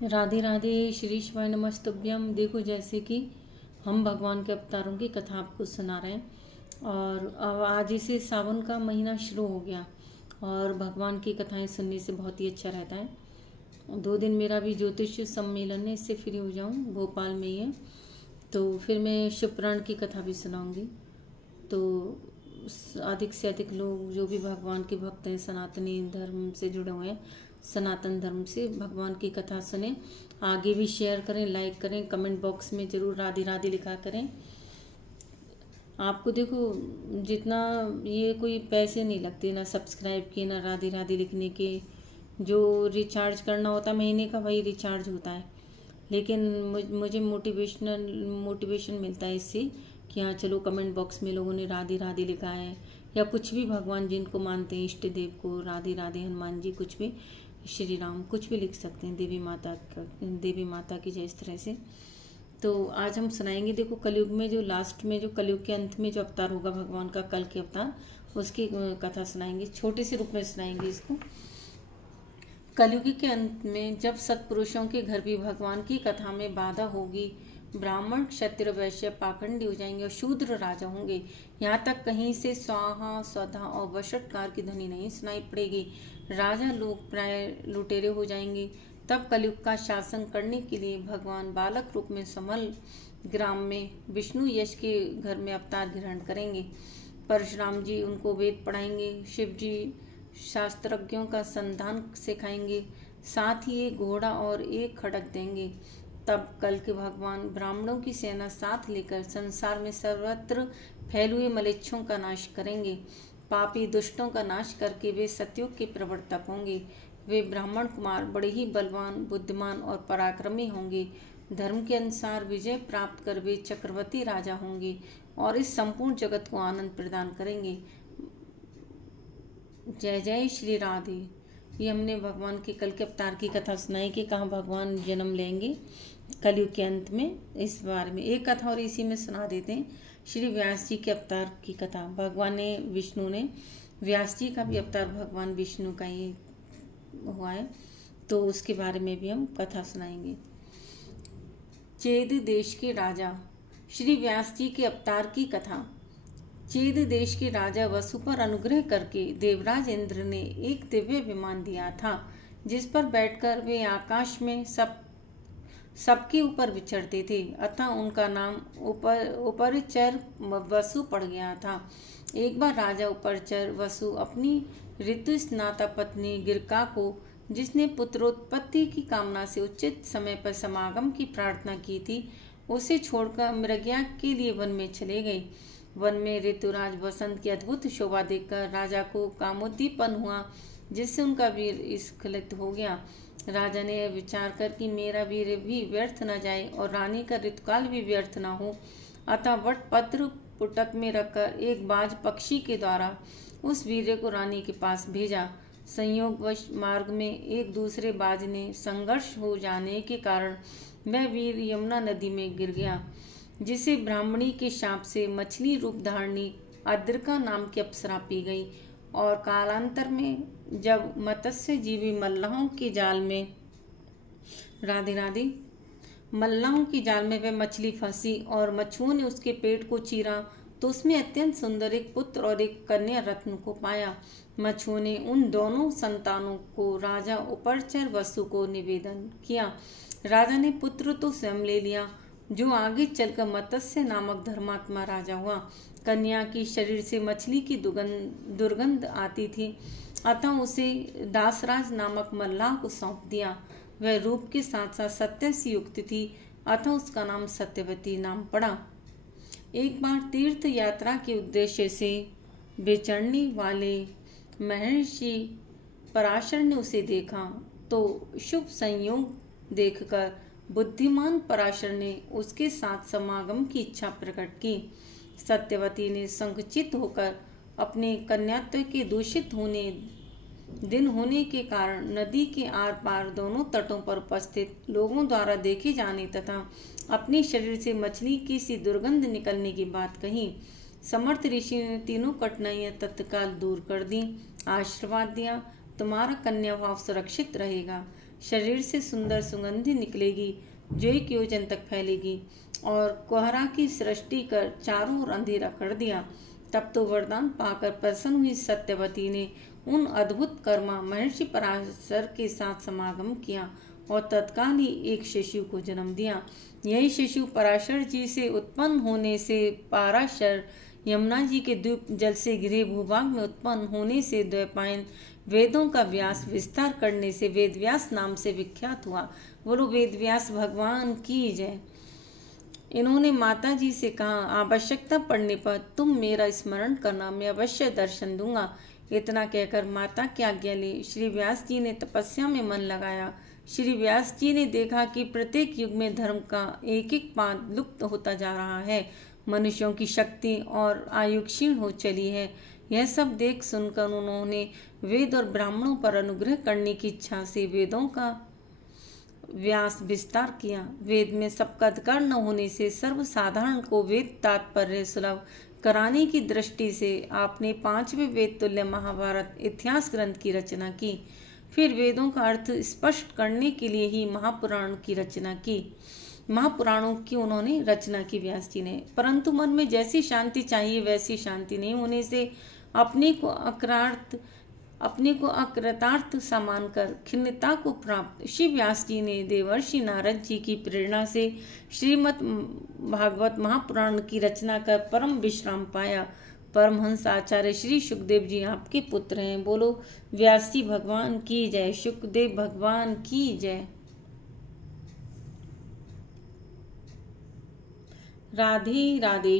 राधे राधे। श्री शिवाय नमस्तुभ्यम। देखो, जैसे कि हम भगवान के अवतारों की कथा आपको सुना रहे हैं और अब आज से सावन का महीना शुरू हो गया और भगवान की कथाएं सुनने से बहुत ही अच्छा रहता है। 2 दिन मेरा भी ज्योतिष सम्मेलन है, इससे फ्री हो जाऊं, भोपाल में ही है, तो फिर मैं शिवपुराण की कथा भी सुनाऊंगी। तो अधिक से अधिक लोग जो भी भगवान के भक्त हैं, सनातनी धर्म से जुड़े हुए हैं, सनातन धर्म से, भगवान की कथा सुने, आगे भी शेयर करें, लाइक करें, कमेंट बॉक्स में ज़रूर राधे राधे लिखा करें। आपको देखो, जितना ये कोई पैसे नहीं लगते, ना सब्सक्राइब के, ना राधे राधे लिखने के। जो रिचार्ज करना होता है महीने का, वही रिचार्ज होता है, लेकिन मुझे मोटिवेशन मिलता है इससे कि हाँ चलो, कमेंट बॉक्स में लोगों ने राधे राधे लिखा है या कुछ भी, भगवान जिनको मानते हैं, इष्ट देव को, राधे राधे, हनुमान जी, कुछ भी, श्री राम, कुछ भी लिख सकते हैं, देवी माता की जय, इस तरह से। तो आज हम सुनाएंगे, देखो, कलयुग में जो लास्ट में, जो कलयुग के अंत में जो अवतार होगा भगवान का, कल के अवतार, उसकी कथा सुनाएंगे, छोटे से रूप में सुनाएंगे इसको। कलयुग के अंत में जब सत्पुरुषों के घर भी भगवान की कथा में बाधा होगी, ब्राह्मण, क्षत्रिय, वैश्य पाखंडी हो जाएंगे और शूद्र राजा होंगे। यहाँ तक कहीं से स्वाहा, स्वधा और वशटकार की ध्वनि नहीं सुनाई पड़ेगी। राजा लोग प्राय लुटेरे हो जाएंगे। तब कलयुग का शासन करने के लिए भगवान बालक रूप में समल ग्राम में विष्णु यश के घर में अवतार ग्रहण करेंगे। परशुराम जी उनको वेद पढ़ाएंगे, शिव जी शास्त्रज्ञों का संधान सिखाएंगे, साथ ही एक घोड़ा और एक खड़क देंगे। तब कल के भगवान ब्राह्मणों की सेना साथ लेकर संसार में सर्वत्र फैले हुए मलेच्छों का नाश करेंगे। पापी दुष्टों का नाश करके वे सतयुग के प्रवर्तक होंगे। वे ब्राह्मण कुमार बड़े ही बलवान, बुद्धिमान और पराक्रमी होंगे। धर्म के अनुसार विजय प्राप्त कर वे चक्रवर्ती राजा होंगे और इस संपूर्ण जगत को आनंद प्रदान करेंगे। जय जय श्री राधे। ये हमने भगवान के कल के अवतार की कथा सुनाई कि कहाँ भगवान जन्म लेंगे कलयुग के अंत में। इस बारे में एक कथा और इसी में सुना देते हैं, श्री व्यास जी के अवतार की कथा। भगवान ने, विष्णु ने, व्यास जी का भी अवतार भगवान विष्णु का ही हुआ है, तो उसके बारे में भी हम कथा सुनाएंगे। चेद देश के राजा, श्री व्यास जी के अवतार की कथा। चेद देश के राजा वसु पर अनुग्रह करके देवराज इंद्र ने एक दिव्य विमान दिया था, जिस पर बैठकर वे आकाश में सबके ऊपर विचरते थे। अतः उनका नाम उपरचर वसु पड़ गया था। एक बार राजा उपरचर वसु अपनी ऋतु स्नाता पत्नी गिरका को, जिसने पुत्रोत्पत्ति की कामना से उचित समय पर समागम की प्रार्थना की थी, उसे छोड़कर मृगया के लिए वन में चले गए। वन में ऋतुराज वसंत की अद्भुत शोभा देखकर राजा को कामोद्दीपन हुआ, जिससे उनका वीर स्खलित हो गया। राजा ने यह विचार कर कि मेरा वीर भी व्यर्थ न जाए और रानी का ऋतुकाल भी व्यर्थ न हो, अतः वटपत्र पुटक में रखकर एक बाज पक्षी के द्वारा उस वीर को रानी के पास भेजा। संयोगवश मार्ग में एक दूसरे बाज ने संघर्ष हो जाने के कारण वह वीर यमुना नदी में गिर गया, जिसे ब्राह्मणी के शाप से मछली रूप धारणी अद्रिका नाम की अप्सरा पी गई। और कालांतर में जब मत्स्य जीवी मल्लाहों के जाल में, राधे राधे, मल्लाहों की जाल में वह मछली फंसी और मछुओं ने उसके पेट को चीरा, तो उसमें अत्यंत सुंदर एक पुत्र और एक कन्या रत्न को पाया। मछुओं ने उन दोनों संतानों को राजा उपरचर वसु को निवेदन किया। राजा ने पुत्र तो स्वयं ले लिया, जो आगे चलकर मत्स्य नामक धर्मात्मा राजा हुआ। कन्या की शरीर से मछली की दुर्गंध आती थी, अतः उसे दासराज नामक मल्लाह को सौंप दिया। वह रूप के साथ साथ सत्य से युक्त थी, अतः उसका नाम सत्यवती नाम पड़ा। एक बार तीर्थ यात्रा के उद्देश्य से विचरने वाले महर्षि पराशर ने उसे देखा, तो शुभ संयोग देखकर बुद्धिमान पराशर ने उसके साथ समागम की इच्छा प्रकट की। सत्यवती ने संकुचित होकर अपने कन्यात्व के दूषित दिन होने के कारण नदी के आर पार दोनों तटों पर उपस्थित लोगों द्वारा देखे जाने तथा अपने शरीर से मछली की सी दुर्गंध निकलने की बात कही। समर्थ ऋषि ने तीनों कठिनाइयां तत्काल दूर कर दी, आशीर्वाद दिया, तुम्हारा कन्या भाव सुरक्षित रहेगा। शरीर से सुंदर सुगंधि निकलेगी जो 1 योजन तक फैलेगी, और कोहरा की सृष्टि कर चारों ओर अंधेरा कर दिया। तब तो वरदान पाकर प्रसन्न हुई सत्यवती ने उन अद्भुत कर्मा महर्षि पराशर के साथ समागम किया और तत्काल ही एक शिशु को जन्म दिया। यही शिशु पराशर जी से उत्पन्न होने से पराशर, यमुना जी के द्वीप जल से घिरे भूभाग में उत्पन्न होने से द्वैपायन, वेदों का व्यास विस्तार करने से वेदव्यास नाम से विख्यात हुआ। बोलो वेदव्यास भगवान की जय। इन्होंने माता जी से कहा, आवश्यकता पड़ने पर तुम मेरा स्मरण करना, मैं अवश्य दर्शन दूंगा। इतना कहकर माता की आज्ञा ली श्री व्यास जी ने तपस्या में मन लगाया। श्री व्यास जी ने देखा कि प्रत्येक युग में धर्म का एक एक पांव लुप्त होता जा रहा है, मनुष्यों की शक्ति और आयु क्षीण हो चली है। यह सब देख सुनकर उन्होंने वेद और ब्राह्मणों पर अनुग्रह करने की इच्छा से वेदों का व्यास विस्तार किया। वेद में सबका अधिकार न होने से सर्वसाधारण को वेद तात्पर्य सुलभ कराने की दृष्टि से आपने 5वें वेद तुल्य महाभारत इतिहास ग्रंथ की रचना की। फिर वेदों का अर्थ स्पष्ट करने के लिए ही महापुराण की रचना की। महापुराणों की उन्होंने रचना की व्यास जी ने, परंतु मन में जैसी शांति चाहिए वैसी शांति नहीं होने से अपने को अकृतार्थ सा मानकर खिन्नता को प्राप्त श्री व्यास जी ने देवर्षि नारद जी की प्रेरणा से श्रीमद् भागवत महापुराण की रचना कर परम विश्राम पाया। परमहंस आचार्य श्री सुखदेव जी आपके पुत्र हैं। बोलो व्यास जी भगवान की जय, सुखदेव भगवान की जय। राधे राधे।